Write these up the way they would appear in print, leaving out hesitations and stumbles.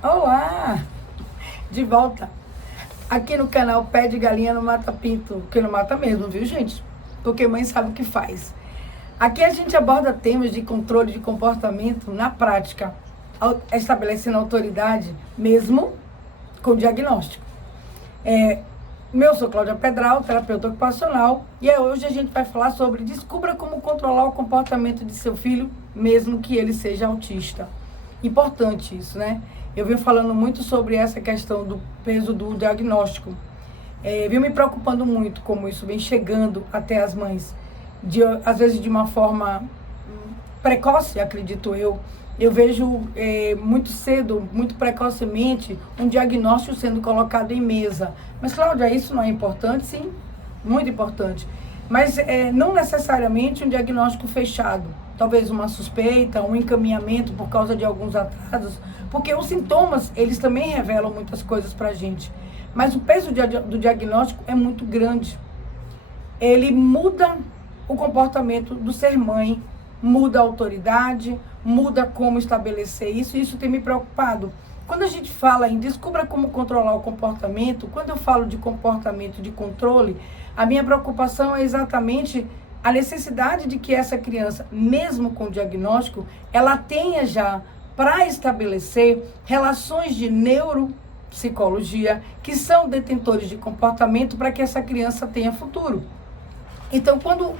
Olá! De volta aqui no canal Pé de Galinha no Mata Pinto, que não mata mesmo, viu, gente? Porque mãe sabe o que faz. Aqui a gente aborda temas de controle de comportamento na prática, estabelecendo autoridade mesmo com diagnóstico. Eu sou Cláudia Pedral, terapeuta ocupacional, e hoje a gente vai falar sobre descubra como controlar o comportamento de seu filho, mesmo que ele seja autista. Importante isso, né? Eu venho falando muito sobre essa questão do peso do diagnóstico. Venho me preocupando muito como isso vem chegando até as mães, às vezes de uma forma precoce, acredito eu. Eu vejo muito cedo, muito precocemente, um diagnóstico sendo colocado em mesa. Mas, Cláudia, isso não é importante? Sim, muito importante. Mas não necessariamente um diagnóstico fechado. Talvez uma suspeita, um encaminhamento por causa de alguns atrasos. Porque os sintomas, eles também revelam muitas coisas pra gente. Mas o peso do diagnóstico é muito grande. Ele muda o comportamento do ser mãe, muda a autoridade, muda como estabelecer isso, e isso tem me preocupado. Quando a gente fala em descubra como controlar o comportamento, quando eu falo de comportamento de controle, a minha preocupação é exatamente a necessidade de que essa criança, mesmo com diagnóstico, ela tenha já para estabelecer relações de neuropsicologia que são detentores de comportamento para que essa criança tenha futuro. Então, quando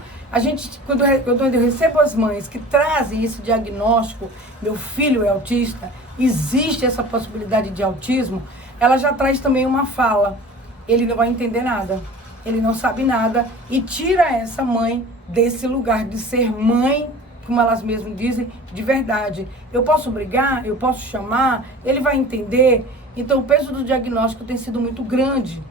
eu recebo as mães que trazem esse diagnóstico, meu filho é autista, existe essa possibilidade de autismo, ela já traz também uma fala. Ele não vai entender nada, ele não sabe nada, e tira essa mãe desse lugar de ser mãe, como elas mesmas dizem, de verdade. Eu posso brigar, eu posso chamar, ele vai entender. Então, o peso do diagnóstico tem sido muito grande.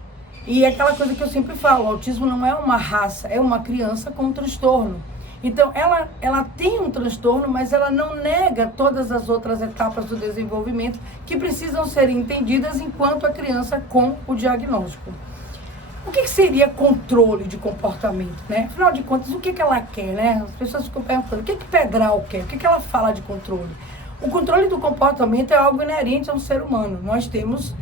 E é aquela coisa que eu sempre falo, o autismo não é uma raça, é uma criança com um transtorno. Então, ela tem um transtorno, mas ela não nega todas as outras etapas do desenvolvimento que precisam ser entendidas enquanto a criança com o diagnóstico. O que seria controle de comportamento, né? Afinal de contas, o que ela quer, né? As pessoas ficam perguntando, o que Pedral quer? O que ela fala de controle? O controle do comportamento é algo inerente ao ser humano. Nós temos,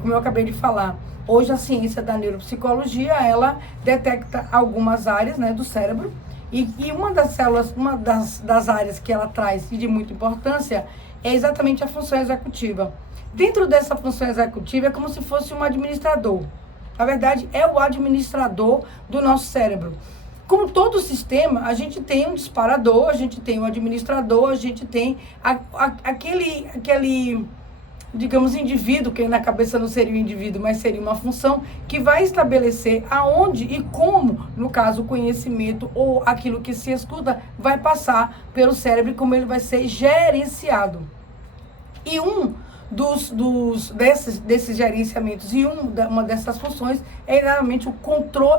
como eu acabei de falar, hoje a ciência da neuropsicologia, ela detecta algumas áreas, né, do cérebro, e uma das células, uma das áreas que ela traz e de muita importância é exatamente a função executiva. Dentro dessa função executiva é como se fosse um administrador. Na verdade, é o administrador do nosso cérebro. Como todo sistema, a gente tem um disparador, a gente tem um administrador, a gente tem aquele digamos, indivíduo, que na cabeça não seria um indivíduo, mas seria uma função que vai estabelecer aonde e como, no caso, o conhecimento ou aquilo que se escuta, vai passar pelo cérebro e como ele vai ser gerenciado. E desses gerenciamentos e uma dessas funções é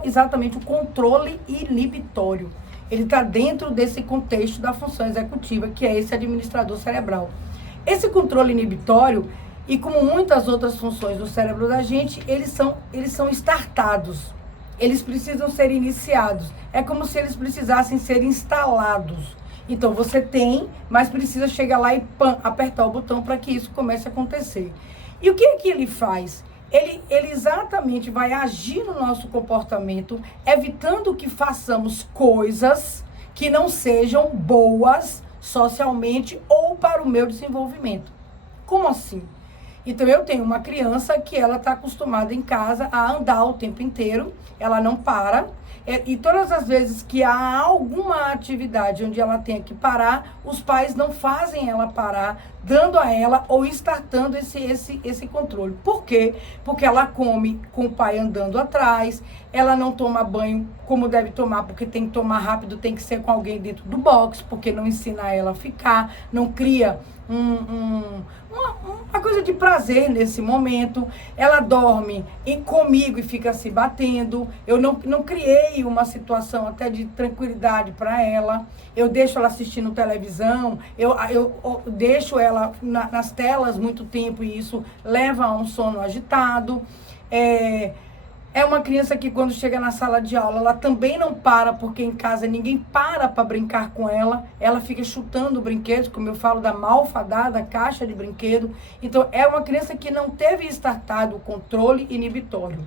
exatamente o controle inibitório. Ele está dentro desse contexto da função executiva, que é esse administrador cerebral. Esse controle inibitório, e como muitas outras funções do cérebro da gente, eles são startados. Eles precisam ser iniciados. É como se eles precisassem ser instalados. Então, você tem, mas precisa chegar lá e apertar o botão para que isso comece a acontecer. E o que é que ele faz? Ele exatamente vai agir no nosso comportamento, evitando que façamos coisas que não sejam boas socialmente ou para o meu desenvolvimento. Como assim? Então, eu tenho uma criança que ela está acostumada em casa a andar o tempo inteiro, ela não para, e todas as vezes que há alguma atividade onde ela tenha que parar, os pais não fazem ela parar, dando a ela ou startando esse controle. Por quê? Porque ela come com o pai andando atrás, ela não toma banho como deve tomar, porque tem que tomar rápido, tem que ser com alguém dentro do box, porque não ensina ela a ficar, não cria uma coisa de prazer nesse momento. Ela dorme comigo e fica se batendo. Eu não criei uma situação até de tranquilidade para ela. Eu deixo ela assistindo televisão, eu deixo ela nas telas muito tempo, e isso leva a um sono agitado. É uma criança que quando chega na sala de aula, ela também não para, porque em casa ninguém para brincar com ela. Ela fica chutando brinquedos, como eu falo da malfadada caixa de brinquedo. Então, é uma criança que não teve startado o controle inibitório.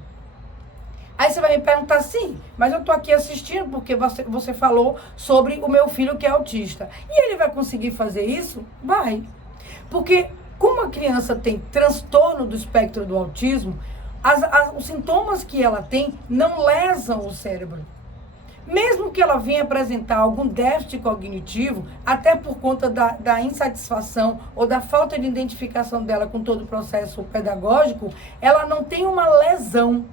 Aí você vai me perguntar, sim, mas eu estou aqui assistindo porque você falou sobre o meu filho que é autista. E ele vai conseguir fazer isso? Vai. Porque como a criança tem transtorno do espectro do autismo, os sintomas que ela tem não lesam o cérebro. Mesmo que ela venha apresentar algum déficit cognitivo, até por conta da insatisfação ou da falta de identificação dela com todo o processo pedagógico, ela não tem uma lesão.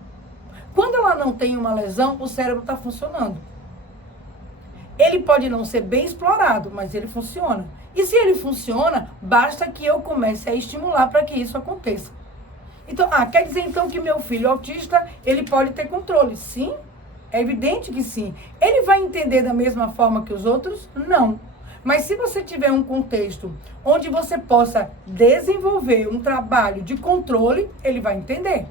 Quando ela não tem uma lesão, o cérebro está funcionando. Ele pode não ser bem explorado, mas ele funciona. E se ele funciona, basta que eu comece a estimular para que isso aconteça. Então, quer dizer então que meu filho autista, ele pode ter controle? Sim, é evidente que sim. Ele vai entender da mesma forma que os outros? Não. Mas se você tiver um contexto onde você possa desenvolver um trabalho de controle, ele vai entender.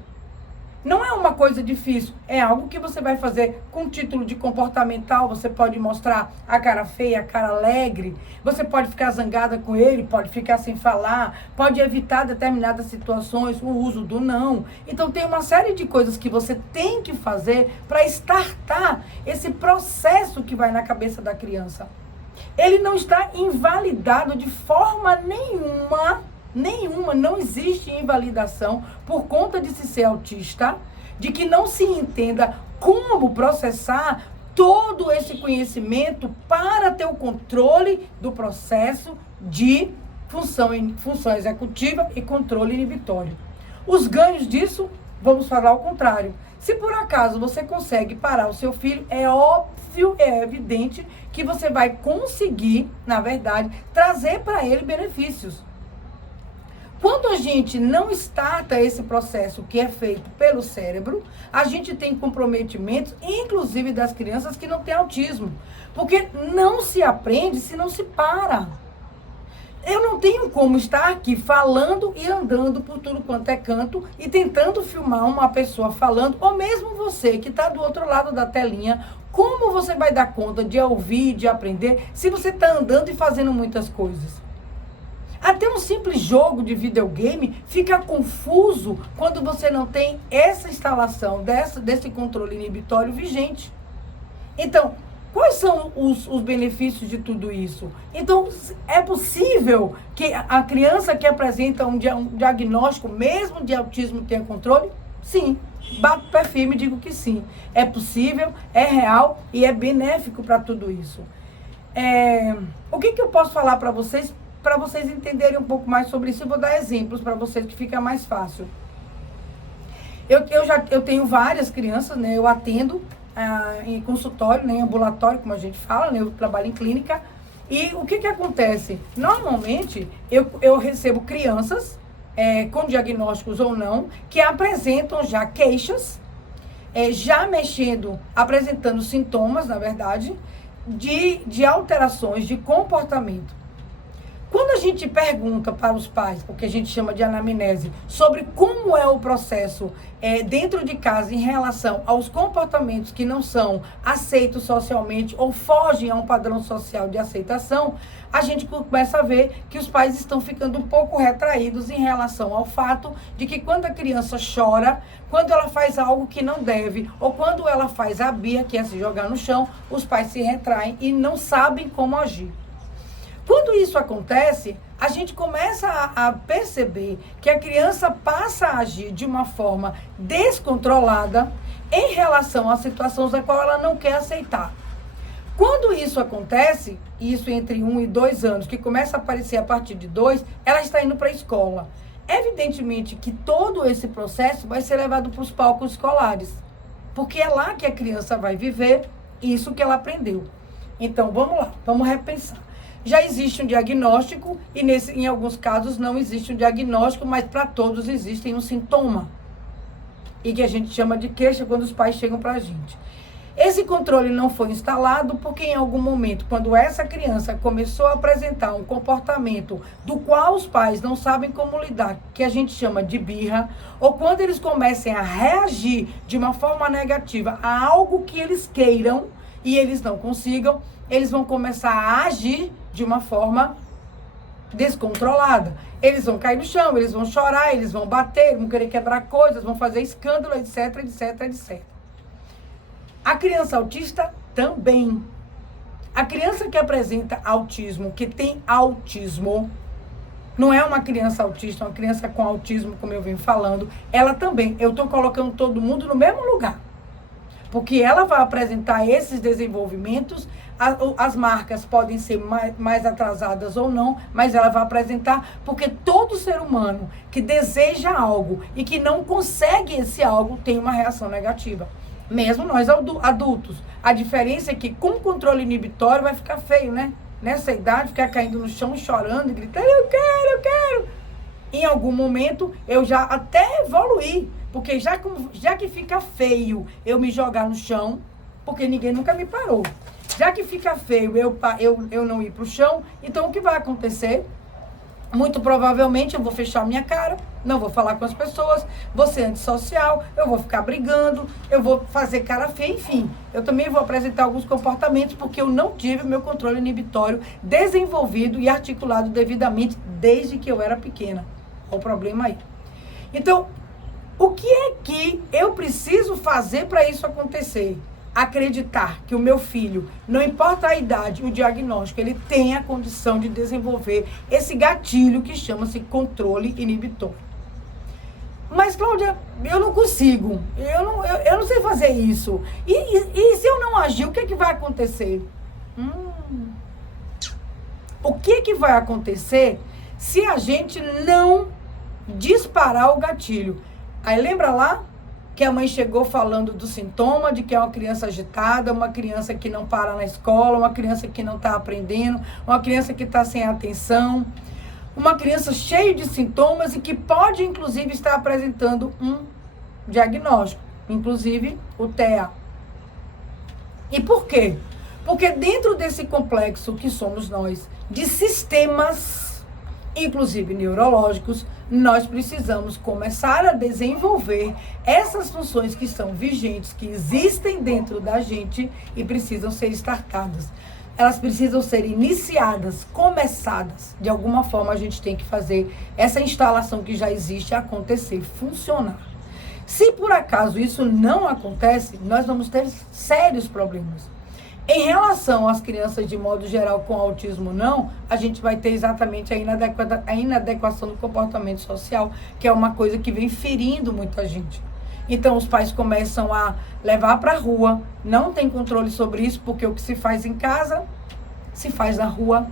Não é uma coisa difícil, é algo que você vai fazer com título de comportamental. Você pode mostrar a cara feia, a cara alegre, você pode ficar zangada com ele, pode ficar sem falar, pode evitar determinadas situações, o uso do não. Então tem uma série de coisas que você tem que fazer para startar esse processo que vai na cabeça da criança. Ele não está invalidado de forma nenhuma, não existe invalidação por conta de se ser autista, de que não se entenda como processar todo esse conhecimento para ter o controle do processo de função executiva e controle inibitório. Os ganhos disso, vamos falar ao contrário. Se por acaso você consegue parar o seu filho, é óbvio, é evidente que você vai conseguir, na verdade, trazer para ele benefícios. Quando a gente não starta esse processo que é feito pelo cérebro, a gente tem comprometimentos, inclusive das crianças que não têm autismo. Porque não se aprende se não se para. Eu não tenho como estar aqui falando e andando por tudo quanto é canto e tentando filmar uma pessoa falando, ou mesmo você que está do outro lado da telinha, como você vai dar conta de ouvir, de aprender, se você está andando e fazendo muitas coisas? Até um simples jogo de videogame fica confuso quando você não tem essa instalação desse controle inibitório vigente. Então, quais são os benefícios de tudo isso? Então, é possível que a criança que apresenta um diagnóstico, mesmo de autismo, tenha controle? Sim. Bato o pé firme e digo que sim. É possível, é real e é benéfico para tudo isso. O que eu posso falar para vocês entenderem um pouco mais sobre isso? Eu vou dar exemplos para vocês que fica mais fácil. Eu tenho várias crianças, né? Eu atendo em consultório, né, em ambulatório, como a gente fala, né? Eu trabalho em clínica. E o que acontece? Normalmente, eu recebo crianças, com diagnósticos ou não, que apresentam já queixas, apresentando sintomas, na verdade, de alterações de comportamento. Quando a gente pergunta para os pais, o que a gente chama de anamnese, sobre como é o processo dentro de casa em relação aos comportamentos que não são aceitos socialmente ou fogem a um padrão social de aceitação, a gente começa a ver que os pais estão ficando um pouco retraídos em relação ao fato de que quando a criança chora, quando ela faz algo que não deve, ou quando ela faz a birra, que é se jogar no chão, os pais se retraem e não sabem como agir. Quando isso acontece, a gente começa a perceber que a criança passa a agir de uma forma descontrolada em relação a situações a qual ela não quer aceitar. Quando isso acontece, isso entre 1 e 2 anos, que começa a aparecer a partir de 2, ela está indo para a escola. Evidentemente que todo esse processo vai ser levado para os palcos escolares, porque é lá que a criança vai viver isso que ela aprendeu. Então, vamos lá, vamos repensar. Já existe um diagnóstico e em alguns casos não existe um diagnóstico, mas para todos existe um sintoma. E que a gente chama de queixa quando os pais chegam para a gente. Esse controle não foi instalado porque em algum momento, quando essa criança começou a apresentar um comportamento do qual os pais não sabem como lidar, que a gente chama de birra, ou quando eles comecem a reagir de uma forma negativa a algo que eles queiram e eles não consigam, eles vão começar a agir de uma forma descontrolada. Eles vão cair no chão, eles vão chorar, eles vão bater, vão querer quebrar coisas, vão fazer escândalo, etc, etc, etc. A criança autista também. A criança que apresenta autismo, que tem autismo, não é uma criança autista, é uma criança com autismo, como eu venho falando, ela também, eu estou colocando todo mundo no mesmo lugar. Porque ela vai apresentar esses desenvolvimentos, as marcas podem ser mais atrasadas ou não, mas ela vai apresentar, porque todo ser humano que deseja algo e que não consegue esse algo tem uma reação negativa. Mesmo nós adultos. A diferença é que com controle inibitório vai ficar feio, né? Nessa idade, ficar caindo no chão, chorando e gritando, eu quero. Em algum momento, eu já até evoluí. Porque já que fica feio eu me jogar no chão, porque ninguém nunca me parou. Já que fica feio eu não ir pro chão, então o que vai acontecer? Muito provavelmente eu vou fechar minha cara, não vou falar com as pessoas, vou ser antissocial, eu vou ficar brigando, eu vou fazer cara feia, enfim. Eu também vou apresentar alguns comportamentos porque eu não tive o meu controle inibitório desenvolvido e articulado devidamente desde que eu era pequena. Olha o problema aí. Então, o que é que eu preciso fazer para isso acontecer? Acreditar que o meu filho, não importa a idade, o diagnóstico, ele tem a condição de desenvolver esse gatilho que chama-se controle inibitório. Mas, Cláudia, eu não consigo, eu não sei fazer isso. E se eu não agir, o que é que vai acontecer? O que é que vai acontecer se a gente não disparar o gatilho? Aí lembra lá que a mãe chegou falando do sintoma de que é uma criança agitada, uma criança que não para na escola, uma criança que não está aprendendo, uma criança que está sem atenção, uma criança cheia de sintomas e que pode, inclusive, estar apresentando um diagnóstico, inclusive o TEA. E por quê? Porque dentro desse complexo que somos nós, de sistemas, inclusive neurológicos, nós precisamos começar a desenvolver essas funções que são vigentes, que existem dentro da gente e precisam ser startadas. Elas precisam ser iniciadas, começadas. De alguma forma a gente tem que fazer essa instalação que já existe acontecer, funcionar. Se por acaso isso não acontece, nós vamos ter sérios problemas. Em relação às crianças de modo geral com autismo não, a gente vai ter exatamente a inadequação do comportamento social, que é uma coisa que vem ferindo muita gente. Então os pais começam a levar para a rua, não tem controle sobre isso, porque o que se faz em casa, se faz na rua.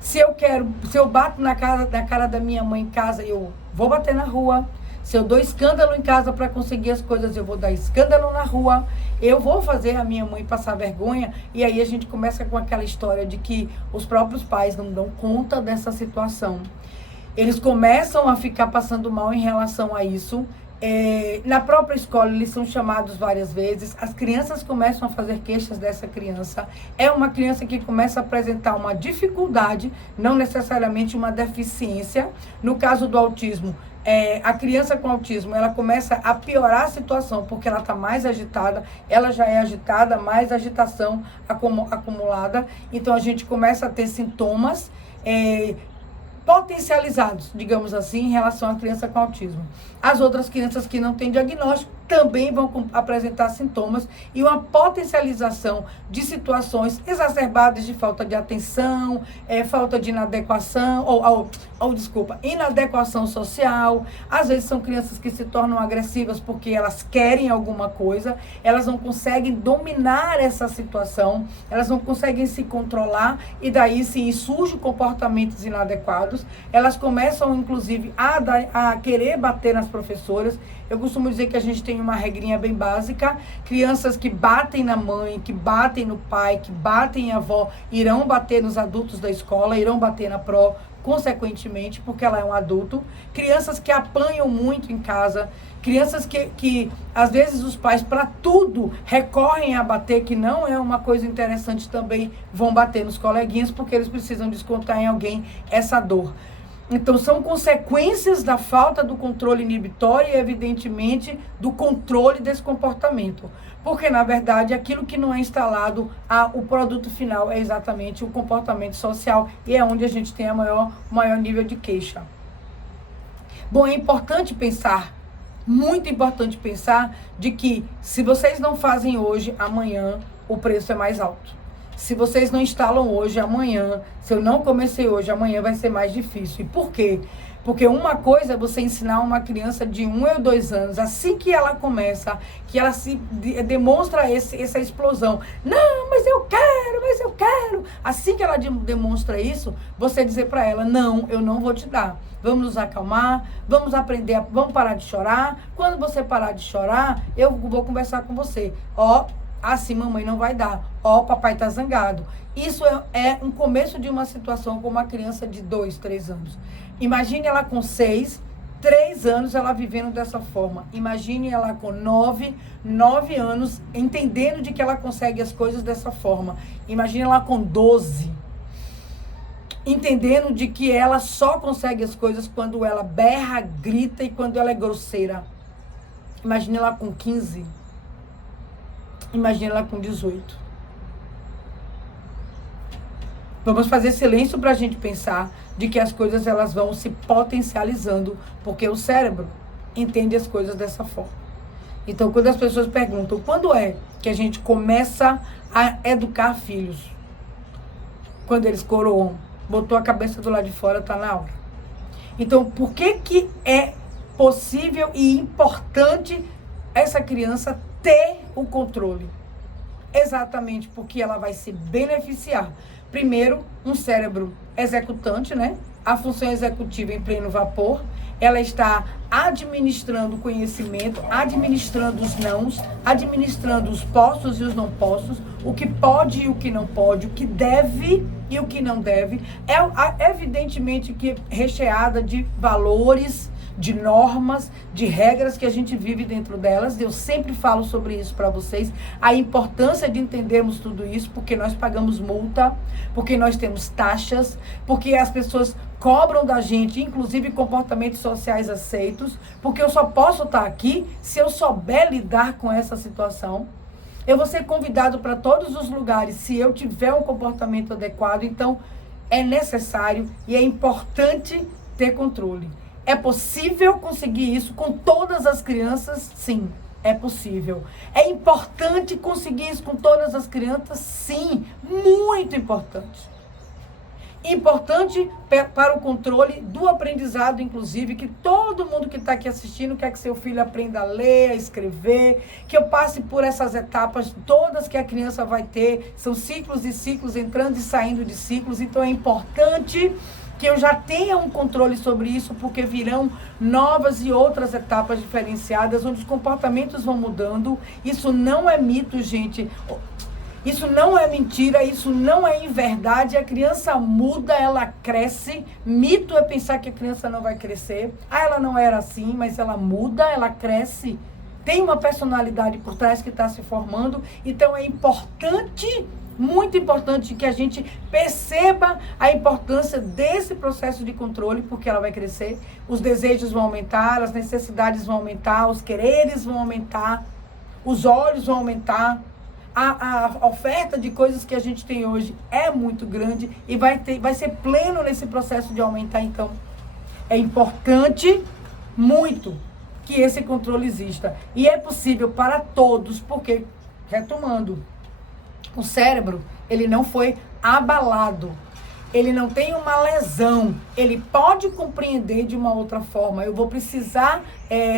Se eu bato na cara da minha mãe em casa, eu vou bater na rua. Se eu dou escândalo em casa para conseguir as coisas, eu vou dar escândalo na rua. Eu vou fazer a minha mãe passar vergonha. E aí a gente começa com aquela história de que os próprios pais não dão conta dessa situação. Eles começam a ficar passando mal em relação a isso. Na própria escola, eles são chamados várias vezes. As crianças começam a fazer queixas dessa criança. É uma criança que começa a apresentar uma dificuldade, não necessariamente uma deficiência. No caso do autismo, a criança com autismo, ela começa a piorar a situação, porque ela está mais agitada, ela já é agitada, mais agitação acumulada. Então, a gente começa a ter sintomas potencializados, digamos assim, em relação à criança com autismo. As outras crianças que não têm diagnóstico também vão apresentar sintomas e uma potencialização de situações exacerbadas de falta de atenção, falta de inadequação, inadequação social. Às vezes são crianças que se tornam agressivas porque elas querem alguma coisa, elas não conseguem dominar essa situação, elas não conseguem se controlar e daí sim surgem comportamentos inadequados. Elas começam, inclusive, a querer bater nas professoras. Eu costumo dizer que a gente tem uma regrinha bem básica. Crianças que batem na mãe, que batem no pai, que batem em avó, irão bater nos adultos da escola, irão bater na pró, consequentemente, porque ela é um adulto, crianças que apanham muito em casa, crianças que às vezes os pais, para tudo, recorrem a bater, que não é uma coisa interessante também, vão bater nos coleguinhas, porque eles precisam descontar em alguém essa dor. Então, são consequências da falta do controle inibitório e, evidentemente, do controle desse comportamento. Porque, na verdade, aquilo que não é instalado, o produto final é exatamente o comportamento social e é onde a gente tem o maior nível de queixa. Bom, é importante pensar, muito importante pensar, de que se vocês não fazem hoje, amanhã o preço é mais alto. Se vocês não instalam hoje, amanhã, se eu não comecei hoje, amanhã vai ser mais difícil. E por quê? Porque uma coisa é você ensinar uma criança de 1 ou 2 anos, assim que ela começa, que ela se demonstra essa explosão. Não, mas eu quero. Assim que ela demonstra isso, você dizer para ela, não, eu não vou te dar. Vamos nos acalmar, vamos aprender, vamos parar de chorar. Quando você parar de chorar, eu vou conversar com você. Assim, mamãe não vai dar. Papai tá zangado. Isso é um começo de uma situação com uma criança de 2, 3 anos. Imagine ela com 6, 3 anos, ela vivendo dessa forma. Imagine ela com 9 anos, entendendo de que ela consegue as coisas dessa forma. Imagine ela com 12, entendendo de que ela só consegue as coisas quando ela berra, grita e quando ela é grosseira. Imagine ela com 15. Imagina ela com 18. Vamos fazer silêncio para a gente pensar de que as coisas elas vão se potencializando, porque o cérebro entende as coisas dessa forma. Então, quando as pessoas perguntam, quando é que a gente começa a educar filhos? Quando eles coroam, botou a cabeça do lado de fora, tá na hora. Então, por que é possível e importante essa criança ter o controle? Exatamente porque ela vai se beneficiar. Primeiro, um cérebro executante, né? A função executiva em pleno vapor. Ela está administrando o conhecimento, administrando os nãos, administrando os postos e os não postos, o que pode e o que não pode, o que deve e o que não deve. É evidentemente que recheada de valores, de normas, de regras que a gente vive dentro delas. Eu sempre falo sobre isso para vocês, a importância de entendermos tudo isso, porque nós pagamos multa, porque nós temos taxas, porque as pessoas cobram da gente, inclusive comportamentos sociais aceitos, porque eu só posso estar aqui se eu souber lidar com essa situação. Eu vou ser convidado para todos os lugares se eu tiver um comportamento adequado. Então, é necessário e é importante ter controle. É possível conseguir isso com todas as crianças? Sim, é possível. É importante conseguir isso com todas as crianças? Sim, muito importante. Importante para o controle do aprendizado, inclusive, que todo mundo que está aqui assistindo quer que seu filho aprenda a ler, a escrever, que eu passe por essas etapas todas que a criança vai ter. São ciclos e ciclos, entrando e saindo de ciclos, então é importante que eu já tenha um controle sobre isso, porque virão novas e outras etapas diferenciadas, onde os comportamentos vão mudando. Isso não é mito, gente. Isso não é mentira, isso não é inverdade. A criança muda, ela cresce. Mito é pensar que a criança não vai crescer. Ela não era assim, mas ela muda, ela cresce. Tem uma personalidade por trás que está se formando. Então é importante, muito importante, que a gente perceba a importância desse processo de controle, porque ela vai crescer, os desejos vão aumentar, as necessidades vão aumentar, os quereres vão aumentar, os olhos vão aumentar, a oferta de coisas que a gente tem hoje é muito grande e vai ser pleno nesse processo de aumentar. Então, é importante muito que esse controle exista. E é possível para todos, porque, retomando, o cérebro, ele não foi abalado. Ele não tem uma lesão. Ele pode compreender de uma outra forma. Eu vou precisar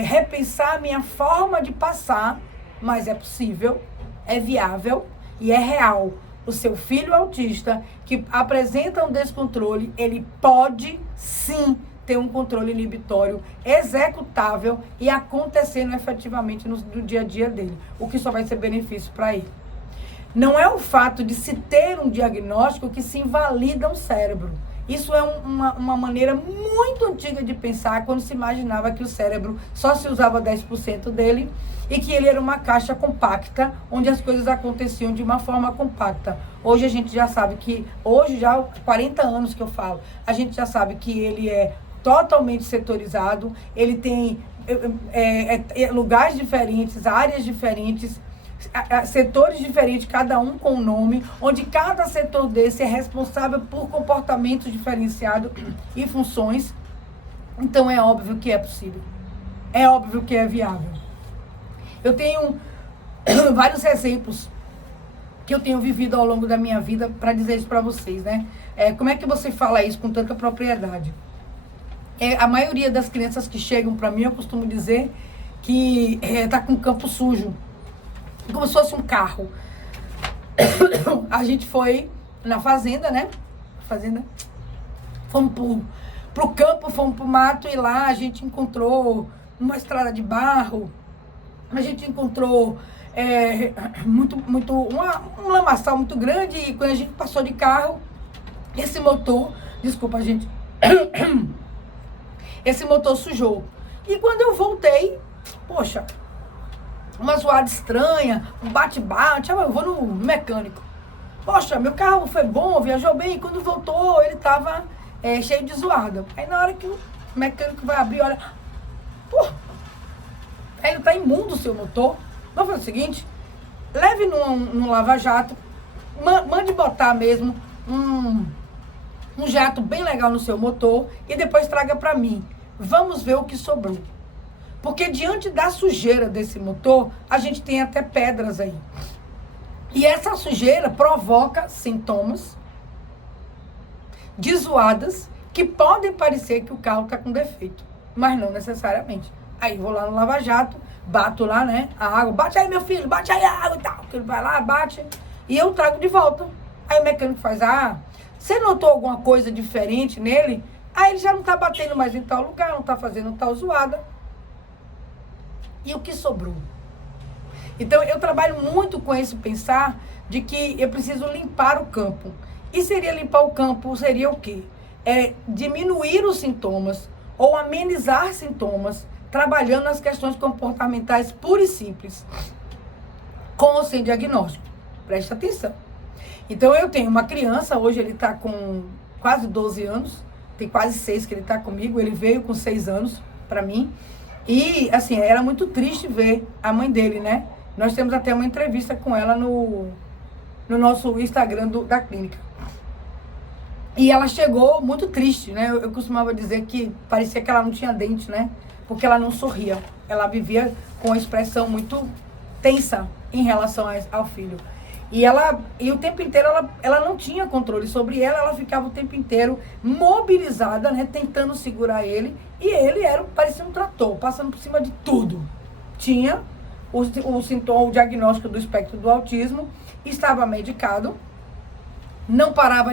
repensar a minha forma de passar, mas é possível, é viável e é real. O seu filho autista que apresenta um descontrole, ele pode sim ter um controle inibitório executável e acontecendo efetivamente no dia a dia dele, o que só vai ser benefício para ele. Não é o fato de se ter um diagnóstico que se invalida um cérebro. Isso é uma maneira muito antiga de pensar, quando se imaginava que o cérebro só se usava 10% dele e que ele era uma caixa compacta, onde as coisas aconteciam de uma forma compacta. Hoje a gente já sabe que, hoje já há 40 anos que eu falo, a gente já sabe que ele é totalmente setorizado, ele tem lugares diferentes, áreas diferentes, setores diferentes, cada um com um nome, onde cada setor desse é responsável por comportamentos diferenciados e funções. Então é óbvio que é possível, é óbvio que é viável. Eu tenho vários exemplos que eu tenho vivido ao longo da minha vida para dizer isso para vocês, né? Como é que você fala isso com tanta propriedade? A maioria das crianças que chegam para mim, eu costumo dizer que tá com o campo sujo, como se fosse um carro. A gente foi na fazenda, né? Fomos pro campo, fomos pro mato, e lá a gente encontrou uma estrada de barro, a gente encontrou um lamaçal muito grande, e quando a gente passou de carro, esse motor, desculpa, gente, esse motor sujou. E quando eu voltei, poxa, uma zoada estranha, um bate-bate, eu vou no mecânico. Poxa, meu carro foi bom, viajou bem, e quando voltou, ele tava cheio de zoada. Aí na hora que o mecânico vai abrir, olha, pô, ele tá imundo o seu motor. Vamos fazer o seguinte, leve num lava-jato, mande botar mesmo um jato bem legal no seu motor e depois traga para mim. Vamos ver o que sobrou. Porque diante da sujeira desse motor, a gente tem até pedras aí. E essa sujeira provoca sintomas de zoadas que podem parecer que o carro está com defeito, mas não necessariamente. Aí vou lá no lava-jato, bato lá, né, a água, bate aí meu filho, bate aí a água e tal. Ele vai lá, bate, e eu trago de volta. Aí o mecânico faz, você notou alguma coisa diferente nele? Aí ele já não tá batendo mais em tal lugar, não tá fazendo tal zoada. E o que sobrou? Então eu trabalho muito com esse pensar de que eu preciso limpar o campo. E seria limpar o campo, seria o quê? Diminuir os sintomas ou amenizar sintomas, trabalhando nas questões comportamentais puras e simples, com ou sem diagnóstico. Presta atenção. Então eu tenho uma criança, hoje ele está com quase 12 anos, tem quase 6 que ele está comigo, ele veio com 6 anos para mim, e assim, era muito triste ver a mãe dele, né? Nós temos até uma entrevista com ela no nosso Instagram da clínica. E ela chegou muito triste, né? Eu costumava dizer que parecia que ela não tinha dente, né? Porque ela não sorria, ela vivia com uma expressão muito tensa em relação ao filho. E o tempo inteiro ela não tinha controle sobre ela ficava o tempo inteiro mobilizada, né, tentando segurar ele, e ele parecia um trator, passando por cima de tudo. Tinha o sintoma, o diagnóstico do espectro do autismo, estava medicado, não parava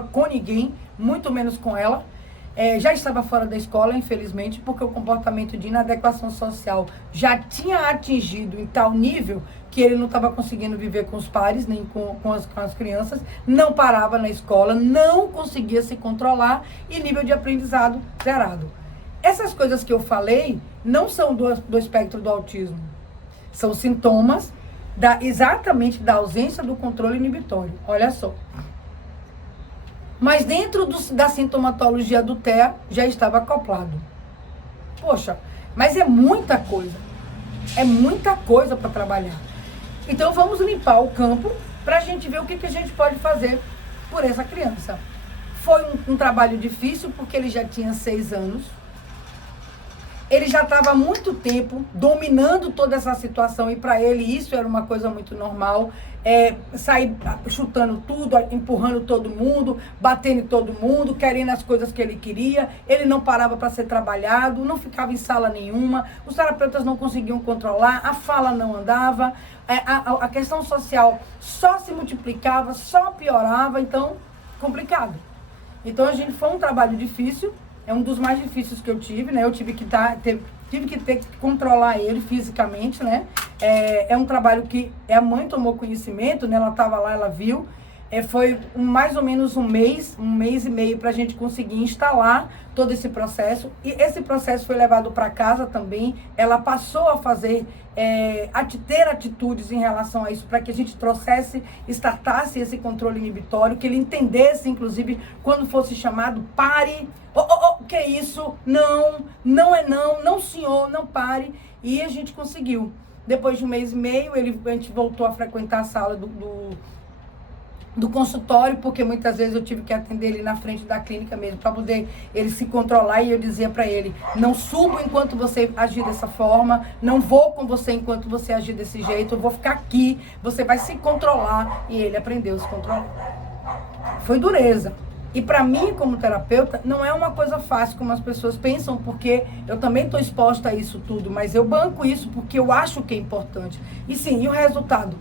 com ninguém, muito menos com ela. Já estava fora da escola, infelizmente, porque o comportamento de inadequação social já tinha atingido em tal nível que ele não estava conseguindo viver com os pares, nem com as crianças, não parava na escola, não conseguia se controlar e nível de aprendizado zerado. Essas coisas que eu falei não são do espectro do autismo, são sintomas exatamente da ausência do controle inibitório. Olha só. Mas dentro da sintomatologia do TEA já estava acoplado. Poxa, mas é muita coisa. É muita coisa para trabalhar. Então vamos limpar o campo para a gente ver o que a gente pode fazer por essa criança. Foi um trabalho difícil porque ele já tinha 6 anos. Ele já estava há muito tempo dominando toda essa situação e para ele isso era uma coisa muito normal. Sair chutando tudo, empurrando todo mundo, batendo em todo mundo, querendo as coisas que ele queria. Ele não parava para ser trabalhado, não ficava em sala nenhuma, os terapeutas não conseguiam controlar, a fala não andava, a questão social só se multiplicava, só piorava, então complicado. Então foi um trabalho difícil, é um dos mais difíceis que eu tive, né? Eu tive que ter que controlar ele fisicamente, né? É um trabalho que a mãe tomou conhecimento, né? Ela estava lá, ela viu. Foi mais ou menos um mês e meio para a gente conseguir instalar todo esse processo. E esse processo foi levado para casa também. Ela passou a fazer, ter atitudes em relação a isso, para que a gente trouxesse, startasse esse controle inibitório, que ele entendesse, inclusive, quando fosse chamado, pare. Que é isso? Não, não é não, não senhor, não pare. E a gente conseguiu. Depois de um mês e meio, a gente voltou a frequentar a sala do consultório, porque muitas vezes eu tive que atender ele na frente da clínica mesmo, para poder ele se controlar, e eu dizia para ele, não subo enquanto você agir dessa forma, não vou com você enquanto você agir desse jeito, eu vou ficar aqui, você vai se controlar, e ele aprendeu a se controlar. Foi dureza. E para mim, como terapeuta, não é uma coisa fácil como as pessoas pensam, porque eu também estou exposta a isso tudo, mas eu banco isso porque eu acho que é importante. E sim, e o resultado?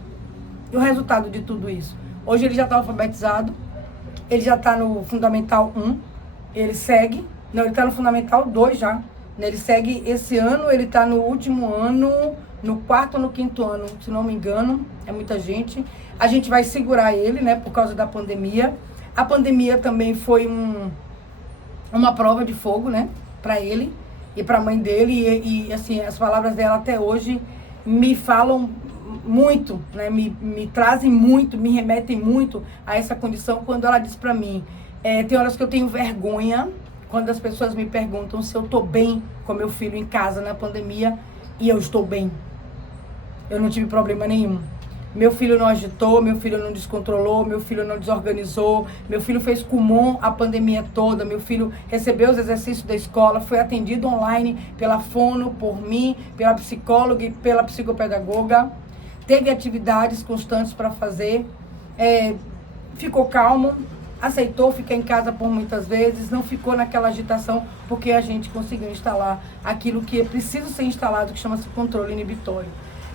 E o resultado de tudo isso? Hoje ele já está alfabetizado, ele já está no Fundamental 1, ele segue, não, ele está no Fundamental 2 já, ele segue esse ano, ele está no último ano, no 4º ou no 5º ano, se não me engano, é muita gente. A gente vai segurar ele, né, por causa da pandemia. A pandemia também foi uma prova de fogo, né, para ele e para a mãe dele, e assim, as palavras dela até hoje me falam muito, né? Me trazem muito, me remetem muito a essa condição, quando ela diz pra mim, tem horas que eu tenho vergonha, quando as pessoas me perguntam se eu tô bem com meu filho em casa na pandemia, e eu estou bem. Eu não tive problema nenhum. Meu filho não agitou, meu filho não descontrolou, meu filho não desorganizou, meu filho fez Kumon a pandemia toda, meu filho recebeu os exercícios da escola, foi atendido online pela fono, por mim, pela psicóloga e pela psicopedagoga. Teve atividades constantes para fazer, ficou calmo, aceitou ficar em casa por muitas vezes, não ficou naquela agitação, porque a gente conseguiu instalar aquilo que é preciso ser instalado, que chama-se controle inibitório.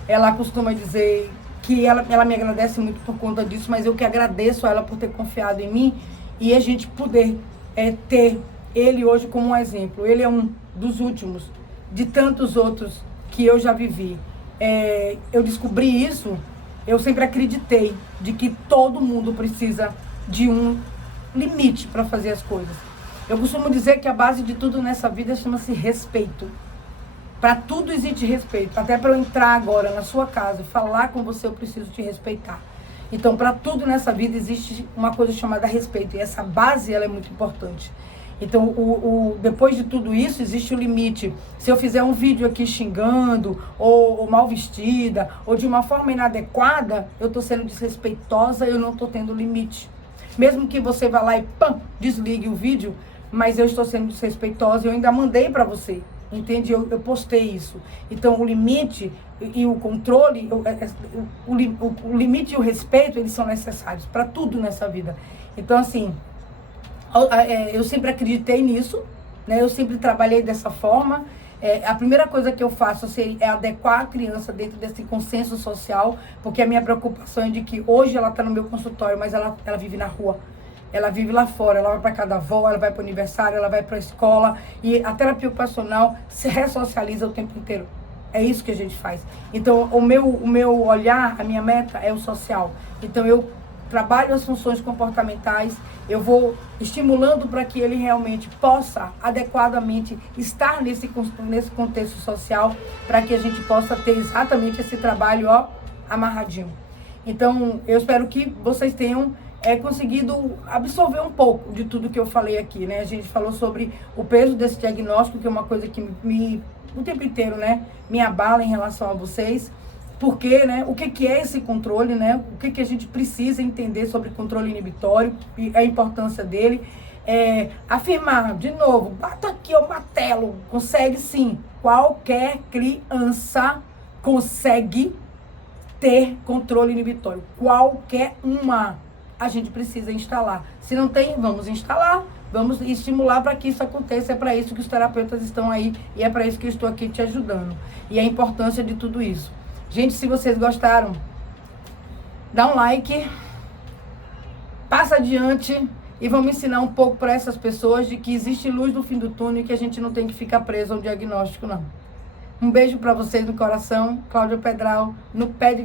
Ela costuma dizer que ela me agradece muito por conta disso, mas eu que agradeço a ela por ter confiado em mim, e a gente poder ter ele hoje como um exemplo. Ele é um dos últimos, de tantos outros que eu já vivi. Eu descobri isso, eu sempre acreditei de que todo mundo precisa de um limite para fazer as coisas. Eu costumo dizer que a base de tudo nessa vida chama-se respeito. Para tudo existe respeito. Até para eu entrar agora na sua casa e falar com você, eu preciso te respeitar. Então, para tudo nessa vida existe uma coisa chamada respeito. E essa base, ela é muito importante. Então, depois de tudo isso, existe o limite. Se eu fizer um vídeo aqui xingando, ou mal vestida, ou de uma forma inadequada, eu estou sendo desrespeitosa, eu não estou tendo limite. Mesmo que você vá lá e desligue o vídeo, mas eu estou sendo desrespeitosa, eu ainda mandei para você. Entende? Eu postei isso. Então, o limite e o controle, o limite e o respeito, eles são necessários para tudo nessa vida. Então, assim, eu sempre acreditei nisso, né? Eu sempre trabalhei dessa forma. A primeira coisa que eu faço é adequar a criança dentro desse consenso social, porque a minha preocupação é de que hoje ela está no meu consultório, mas ela vive na rua. Ela vive lá fora, ela vai para casa da avó, ela vai para o aniversário, ela vai para a escola. E a terapia ocupacional se ressocializa o tempo inteiro. É isso que a gente faz. Então, o meu olhar, a minha meta é o social. Então, eu trabalho as funções comportamentais, eu vou estimulando para que ele realmente possa adequadamente estar nesse contexto social, para que a gente possa ter exatamente esse trabalho amarradinho. Então, eu espero que vocês tenham conseguido absorver um pouco de tudo que eu falei aqui, né? A gente falou sobre o peso desse diagnóstico, que é uma coisa que o tempo inteiro, né, me abala em relação a vocês. Porque, né, o que é esse controle, né? O que a gente precisa entender sobre controle inibitório e a importância dele. Afirmar, de novo, bata aqui o martelo, consegue sim. Qualquer criança consegue ter controle inibitório. Qualquer uma. A gente precisa instalar. Se não tem, vamos instalar, vamos estimular para que isso aconteça. É para isso que os terapeutas estão aí e é para isso que eu estou aqui te ajudando. E a importância de tudo isso. Gente, se vocês gostaram, dá um like, passa adiante e vamos ensinar um pouco para essas pessoas de que existe luz no fim do túnel e que a gente não tem que ficar preso ao diagnóstico, não. Um beijo para vocês no coração. Cláudia Pedral, no Pé de